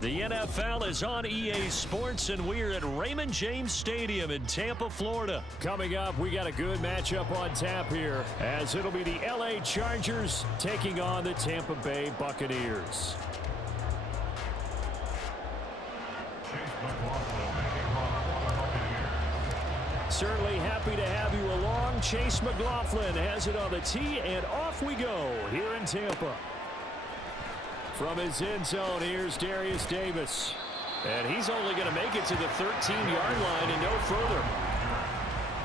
The NFL is on EA Sports, and we're at Raymond James Stadium in Tampa, Florida. Coming up, we got a good matchup on tap here, as it'll be the LA Chargers taking on the Tampa Bay Buccaneers. Certainly happy to have you along. Chase McLaughlin has it on the tee, and off we go here in Tampa. From his end zone, here's Darius Davis. And he's only going to make it to the 13-yard line and no further.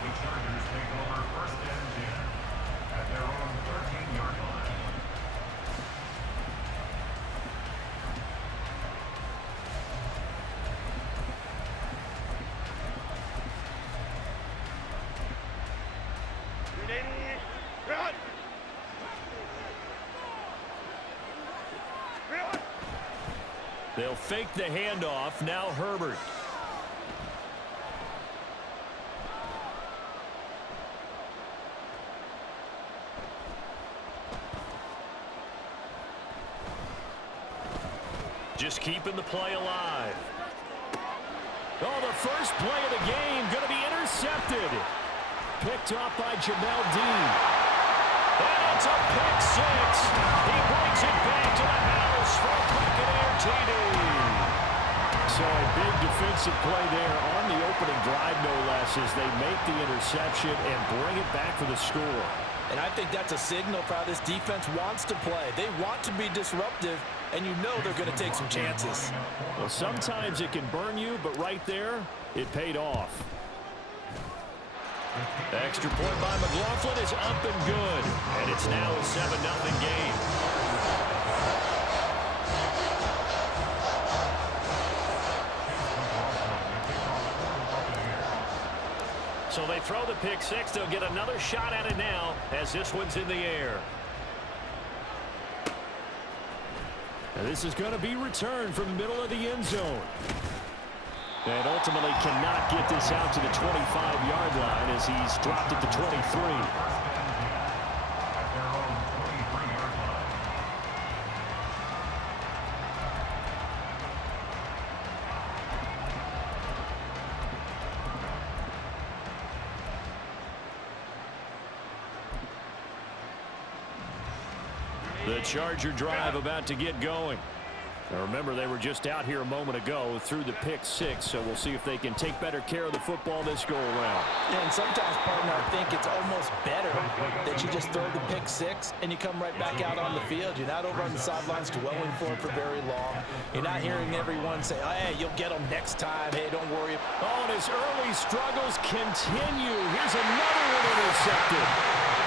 The Chargers take over first and 10 at their own 13-yard line. They'll fake the handoff. Now Herbert. Just keeping the play alive. Oh, the first play of the game going to be intercepted. Picked off by Jamel Dean. And it's a pick six. He brings it back to the house for a Buccaneer TD. So a big defensive play there on the opening drive, no less, as they make the interception and bring it back for the score. And I think that's a signal for how this defense wants to play. They want to be disruptive, and you know they're going to take some chances. Well, sometimes it can burn you, but right there, it paid off. The extra point by McLaughlin is up and good, and it's now a 7-0 game. So they throw the pick six. They'll get another shot at it now as this one's in the air. And this is going to be returned from the middle of the end zone. And ultimately cannot get this out to the 25-yard line as he's dropped it to 23. The Charger drive about to get going. Now remember, they were just out here a moment ago through the pick six, so we'll see if they can take better care of the football this go-around. Yeah, and sometimes, partner, I think it's almost better that you just throw the pick six and you come right back out on the field. You're not over on the sidelines dwelling for it for very long. You're not hearing everyone say, oh, hey, you'll get them next time. Hey, don't worry. Oh, and his early struggles continue. Here's another one intercepted.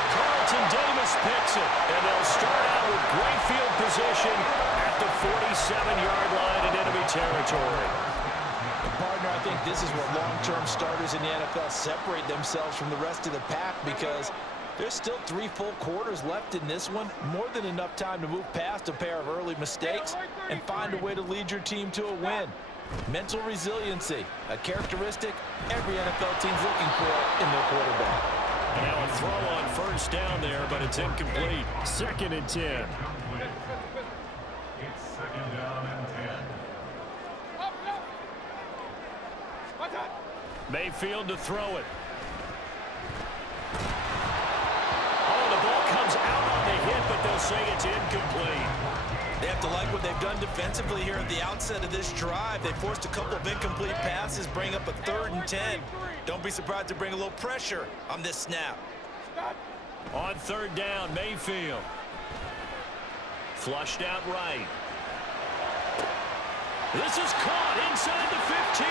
Carlton Davis picks it, and they'll start out with great field position at the 47-yard line in enemy territory. And partner, I think this is where long-term starters in the NFL separate themselves from the rest of the pack, because there's still 3 full quarters left in this one. More than enough time to move past a pair of early mistakes and find a way to lead your team to a win. Mental resiliency, a characteristic every NFL team's looking for in their quarterback. And now a throw on first down there, but it's incomplete. 2nd and 10. It's 2nd down and 10. Mayfield to throw it. Oh, the ball comes out on the hit, but they'll say it's incomplete. They have to like what they've done defensively here at the outset of this drive. They forced a couple of incomplete passes, bring up a 3rd and 10. Don't be surprised to bring a little pressure on this snap. On 3rd down, Mayfield. Flushed out right. This is caught inside the 15.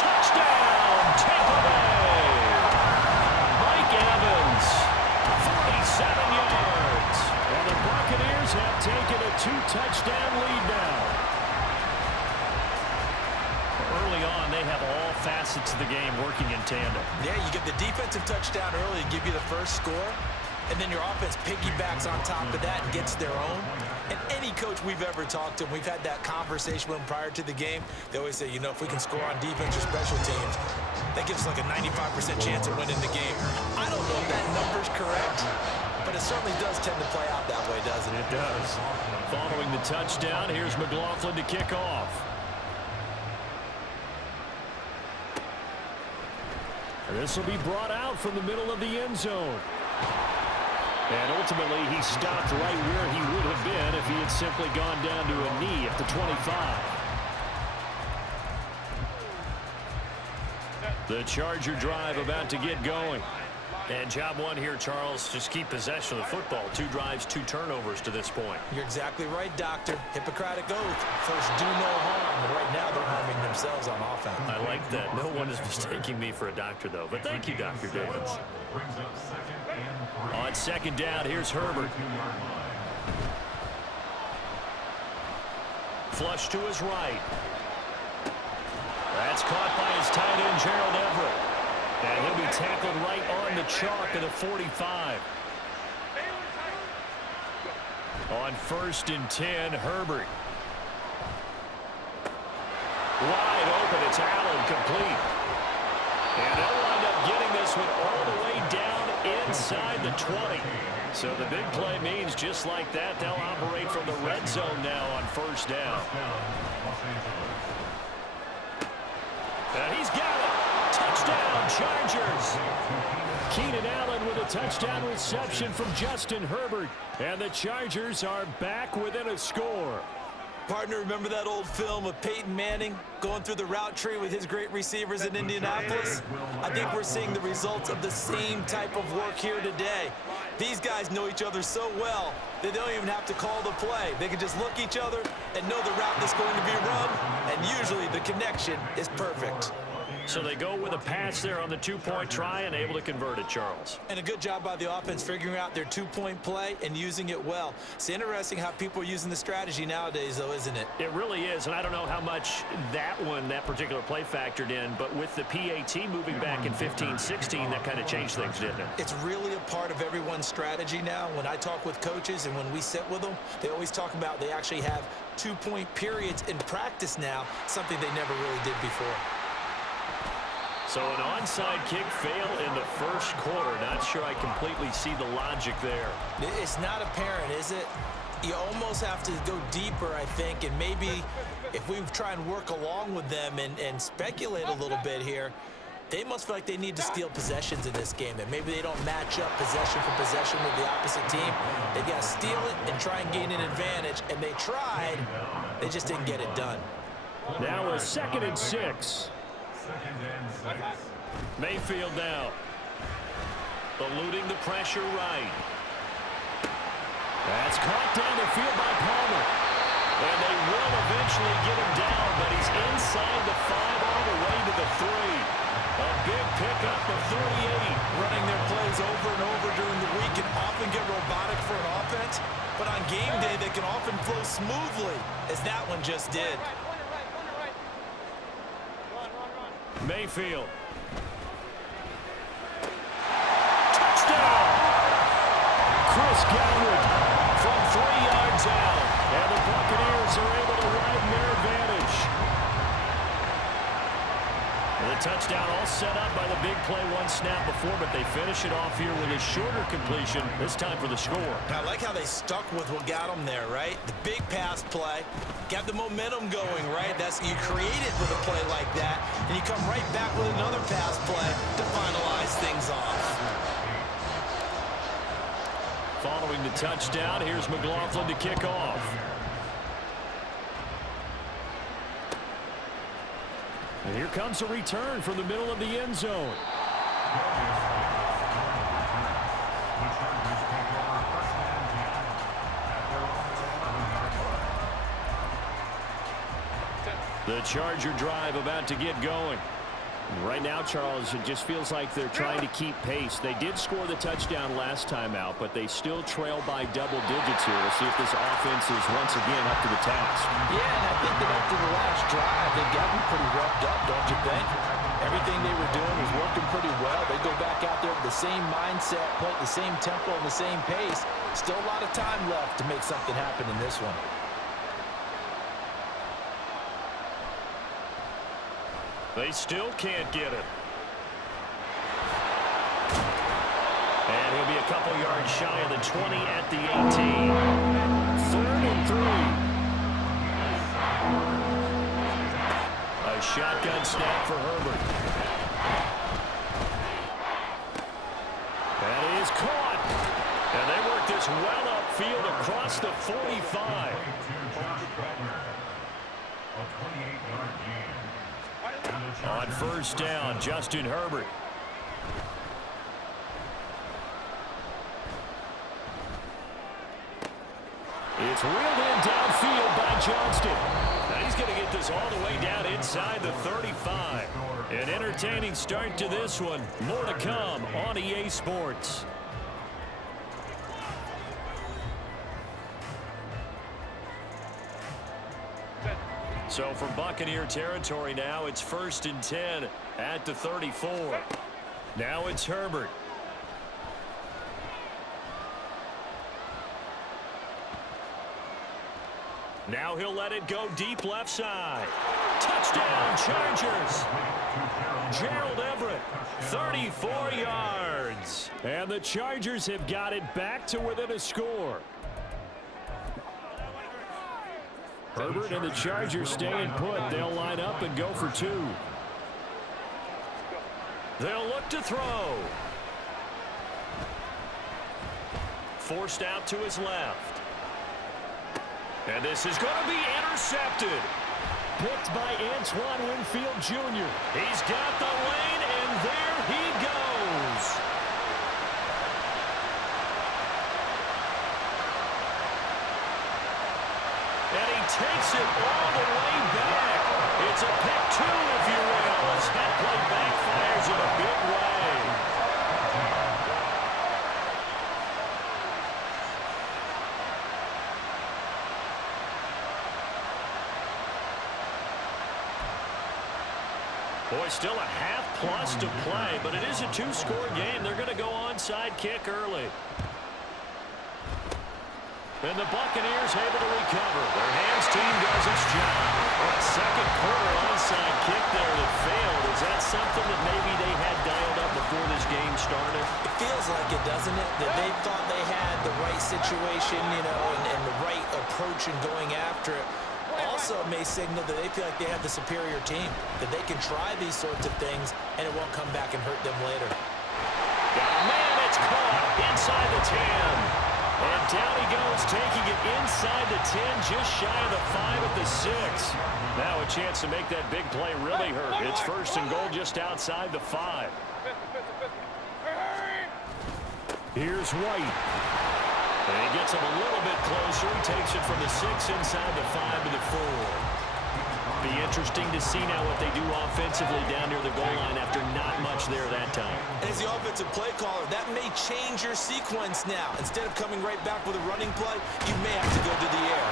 Touchdown, Tampa Bay. Mike Evans, 47 yards. Well, the Buccaneers have taken a 2-touchdown lead now. Early on, they have all facets of the game working in tandem. Yeah, you get the defensive touchdown early to give you the first score, and then your offense piggybacks on top of that and gets their own. And any coach we've ever talked to, we've had that conversation with them prior to the game, they always say, you know, if we can score on defense or special teams, that gives us like a 95% chance of winning the game. I don't know if that number's correct, but it certainly does tend to play out that way, doesn't it? It does. Following the touchdown, here's McLaughlin to kick off. This will be brought out from the middle of the end zone. And ultimately, he stopped right where he would have been if he had simply gone down to a knee at the 25. The Charger drive about to get going. And job one here, Charles, just keep possession of the football. 2 drives, 2 turnovers to this point. You're exactly right, Doctor. Hippocratic oath. First, do no harm. And right now, they're harming themselves on offense. I like that. No one is mistaking me for a doctor, though. But thank you, Dr. Davis. On second down, here's Herbert. Flush to his right. That's caught by his tight end, Gerald Everett. And he'll be tackled right on the chalk of the 45. On 1st and 10, Herbert. Wide open, it's Allen, complete. And they'll wind up getting this one all the way down inside the 20. So the big play means just like that, they'll operate from the red zone now on 1st down. And he's got it. Touchdown, Chargers. Keenan Allen with a touchdown reception from Justin Herbert. And the Chargers are back within a score. Partner, remember that old film of Peyton Manning going through the route tree with his great receivers in Indianapolis? I think we're seeing the results of the same type of work here today. These guys know each other so well, they don't even have to call the play. They can just look each other and know the route that's going to be run, and usually the connection is perfect. So they go with a pass there on the 2-point try and able to convert it, Charles. And a good job by the offense figuring out their 2-point play and using it well. It's interesting how people are using the strategy nowadays, though, isn't it? It really is, and I don't know how much that particular play factored in, but with the PAT moving back in 15-16, that kind of changed things, didn't it? It's really a part of everyone's strategy now. When I talk with coaches and when we sit with them, they always talk about they actually have 2-point periods in practice now, something they never really did before. So an onside kick fail in the 1st quarter. Not sure I completely see the logic there. It's not apparent, is it? You almost have to go deeper, I think, and maybe if we try and work along with them and speculate a little bit here, they must feel like they need to steal possessions in this game, that maybe they don't match up possession for possession with the opposite team. They've got to steal it and try and gain an advantage, and they tried. They just didn't get it done. Now a 2nd and 6. Mayfield now. Eluding the pressure right. That's caught down the field by Palmer. And they will eventually get him down, but he's inside the 5 all the way to the 3. A big pickup of 38. Running their plays over and over during the week can often get robotic for an offense, but on game day they can often flow smoothly, as that one just did. Mayfield. Touchdown! Chris Godwin From 3 yards out. and the Buccaneers are able to widen their advantage. The touchdown all set up by the big play 1 snap before, but they finish it off here with a shorter completion, this time for the score. I like how they stuck with what got them there, right? The big pass play, got the momentum going, right? You create it with a play like that, and you come right back with another pass play to finalize things off. Following the touchdown, here's McLaughlin to kick off. And here comes a return from the middle of the end zone. The Charger drive about to get going. Right now, Charles, it just feels like they're trying to keep pace. They did score the touchdown last time out, but they still trail by double digits here. We'll see if this offense is once again up to the task. Yeah, and I think that after the last drive, they got me pretty revved up, don't you think? Everything they were doing was working pretty well. They go back out there with the same mindset, play at the same tempo and the same pace. Still a lot of time left to make something happen in this one. They still can't get it. And he'll be a couple yards shy of the 20 at the 18. 3rd and 3. shotgun snap for Herbert. That is caught. And they work this well upfield across the 45. On first down, Justin Herbert. It's reeled in downfield by Johnston. Now he's going to get this all the way down inside the 35. An entertaining start to this one. More to come on EA Sports. So from Buccaneer territory now, it's 1st and 10 at the 34. Now it's Herbert. Now he'll let it go deep left side. Touchdown, Chargers. Gerald Everett, 34 yards. And the Chargers have got it back to within a score. Herbert and the Chargers staying put. They'll line up and go for 2. They'll look to throw. Forced out to his left. And this is going to be intercepted. Picked by Antoine Winfield Jr. He's got the lane, and there he goes. And he takes it all the way back. It's a pick 2, if you will, as that play backfires in a big way. Boy, still a half-plus to play, but it is a 2-score game. They're going to go onside kick early. And the Buccaneers able to recover. Their hands team does its job. A second quarter onside kick there that failed. Is that something that maybe they had dialed up before this game started? It feels like it, doesn't it? That they thought they had the right situation, you know, and the right approach in going after it. Also may signal that they feel like they have the superior team, that they can try these sorts of things and it won't come back and hurt them later. Oh, man, it's caught inside the 10. And down he goes, taking it inside the 10, just shy of the 5 at the 6. Now a chance to make that big play really hurt. It's 1st and goal just outside the 5. Here's White. And he gets him a little bit closer. He takes it from the 6 inside the 5 to the 4. Be interesting to see now what they do offensively down near the goal line after not much there that time. And as the offensive play caller, that may change your sequence now. Instead of coming right back with a running play, you may have to go to the air.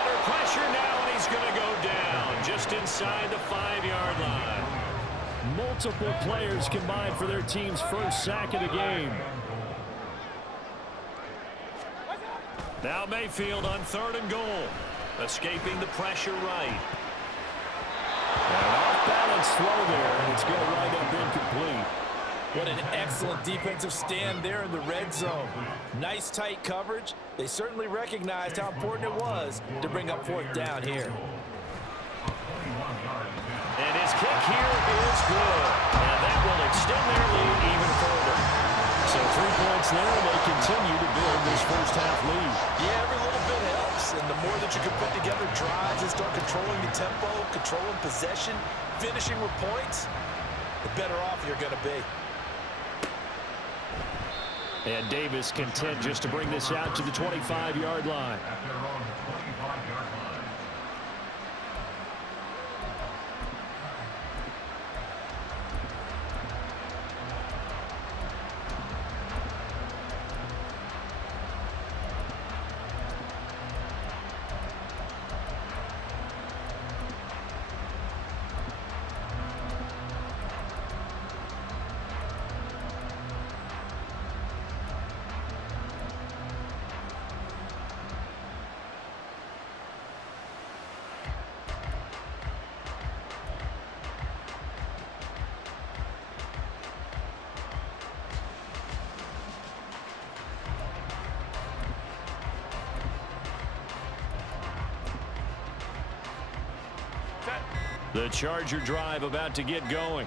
Under pressure now, and he's going to go down just inside the 5-yard line. Multiple players combined for their team's first sack of the game. Now Mayfield on 3rd and goal. Escaping the pressure right. An off-balance throw there, and it's going to wind up incomplete. What an excellent defensive stand there in the red zone. Nice tight coverage. They certainly recognized how important it was to bring up 4th down here. And his kick here is good. And that will extend their lead even further. So 3 points there, and they continue to build this first-half lead. Yeah, every little bit helps, and the more that you can put together drives and start controlling the tempo, controlling possession, finishing with points, the better off you're going to be. And Davis content just to bring this out to the 25-yard line. The Charger drive about to get going.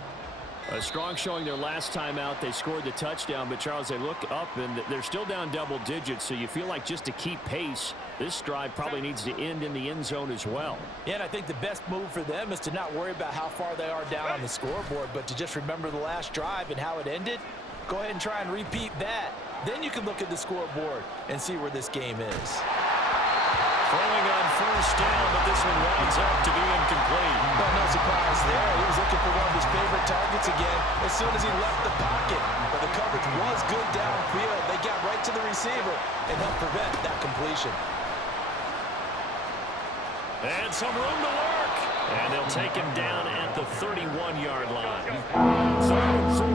A strong showing their last time out. They scored the touchdown, but Charles, they look up and they're still down double digits, so you feel like just to keep pace, this drive probably needs to end in the end zone as well. Yeah, and I think the best move for them is to not worry about how far they are down on the scoreboard, but to just remember the last drive and how it ended. Go ahead and try and repeat that. Then you can look at the scoreboard and see where this game is. Throwing on first down, but this one winds up to be incomplete. Well, no surprise there. He was looking for one of his favorite targets again as soon as he left the pocket. But the coverage was good downfield. They got right to the receiver and helped prevent that completion. And some room to work. And they'll take him down at the 31-yard line. 3rd and 4.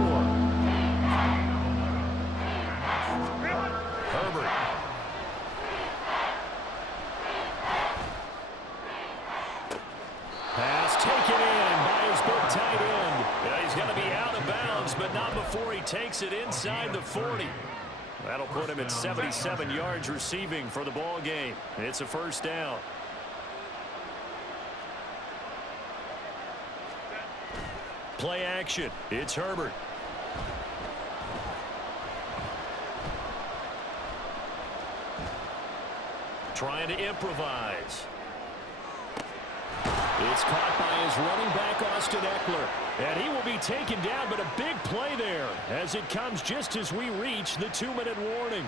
Herbert. Pass taken in by his big tight end. Yeah, he's going to be out of bounds, but not before he takes it inside the 40. That'll put him at 77 yards receiving for the ball game. It's a first down. Play action. It's Herbert. Trying to improvise. It's caught by his running back, Austin Eckler. And he will be taken down, but a big play there as it comes just as we reach the 2-minute warning.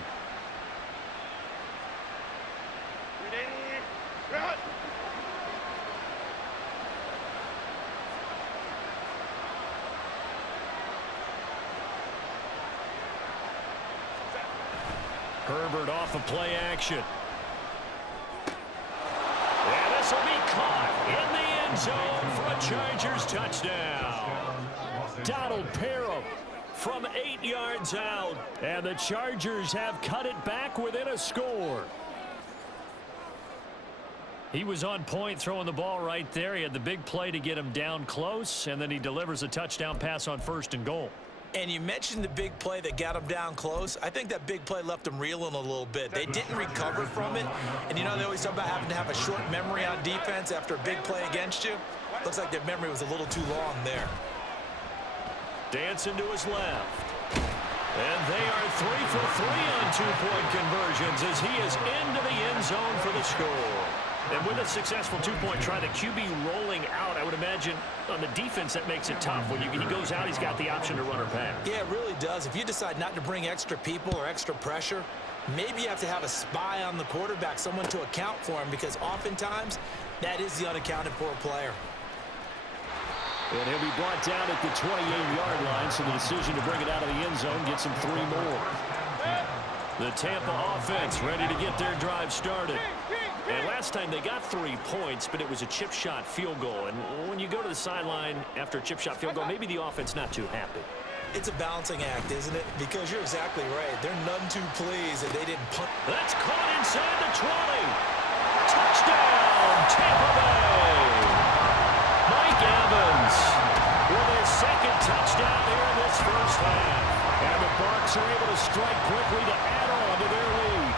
Herbert off of play action. And this will be caught in the end zone for a Chargers touchdown. Donald Parham from 8 yards out. And the Chargers have cut it back within a score. He was on point throwing the ball right there. He had the big play to get him down close, and then he delivers a touchdown pass on 1st and goal. And you mentioned the big play that got him down close. I think that big play left him reeling a little bit. They didn't recover from it. And, you know, they always talk about having to have a short memory on defense after a big play against you. Looks like their memory was a little too long there. Dancing to his left. And they are 3 for 3 on 2-point conversions as he is into the end zone for the score. And with a successful 2-point try, the QB rolling out, I would imagine on the defense that makes it tough. When he goes out, he's got the option to run or pass. Yeah, it really does. If you decide not to bring extra people or extra pressure, maybe you have to have a spy on the quarterback, someone to account for him, because oftentimes that is the unaccounted for player. And he'll be brought down at the 28-yard line, so the decision to bring it out of the end zone gets him 3 more. The Tampa offense ready to get their drive started. And last time they got 3 points, but it was a chip shot field goal. And when you go to the sideline after a chip shot field goal, maybe the offense not too happy. It's a balancing act, isn't it? Because you're exactly right. They're none too pleased that they didn't punt. That's caught inside the 20. Touchdown, Tampa Bay. Mike Evans with his 2nd touchdown here in this first half. And the Bucs are able to strike quickly to add on to their lead.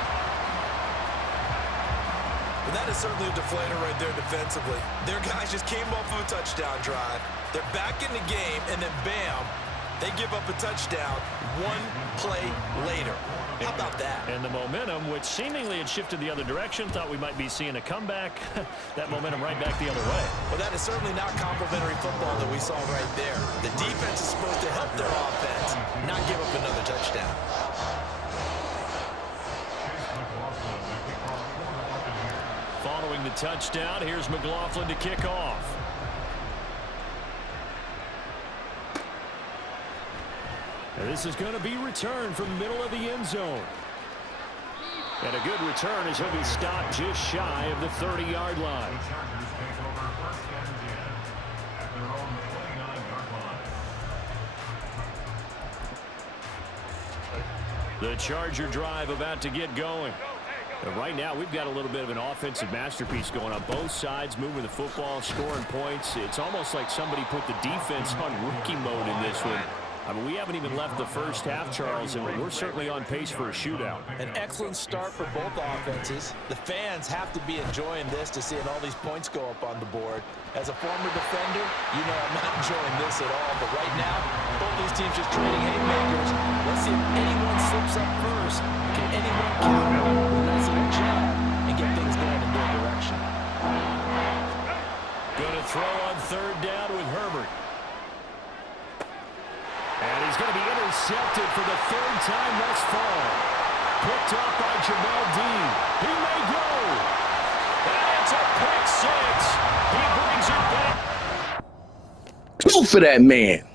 And that is certainly a deflator right there defensively. Their guys just came off of a touchdown drive. They're back in the game, and then bam, they give up a touchdown 1 play later. How about that? And the momentum, which seemingly had shifted the other direction, thought we might be seeing a comeback. That momentum right back the other way. Well, that is certainly not complimentary football that we saw right there. The defense is supposed to help their offense, not give up another touchdown. Following the touchdown, here's McLaughlin to kick off. And this is going to be returned from the middle of the end zone. And a good return as he'll be stopped just shy of the 30-yard line. The Chargers take over 1st and 10 at their own 29-yard line. The Charger drive about to get going. And right now, we've got a little bit of an offensive masterpiece going on. Both sides moving the football, scoring points. It's almost like somebody put the defense on rookie mode in this one. I mean, we haven't even left the first half, Charles, and we're certainly on pace for a shootout. An excellent start for both offenses. The fans have to be enjoying this to seeing all these points go up on the board. As a former defender, you know I'm not enjoying this at all. But right now, both these teams just trading haymakers. Let's see if anyone slips up first. Can anyone counter with a nice little jab and get things going in their direction? Going to throw on third down with Herbert. And he's going to be intercepted for the third time thus far. Picked up by Jamel Dean. He may go. And it's a pick six. He brings it back. Go for that man.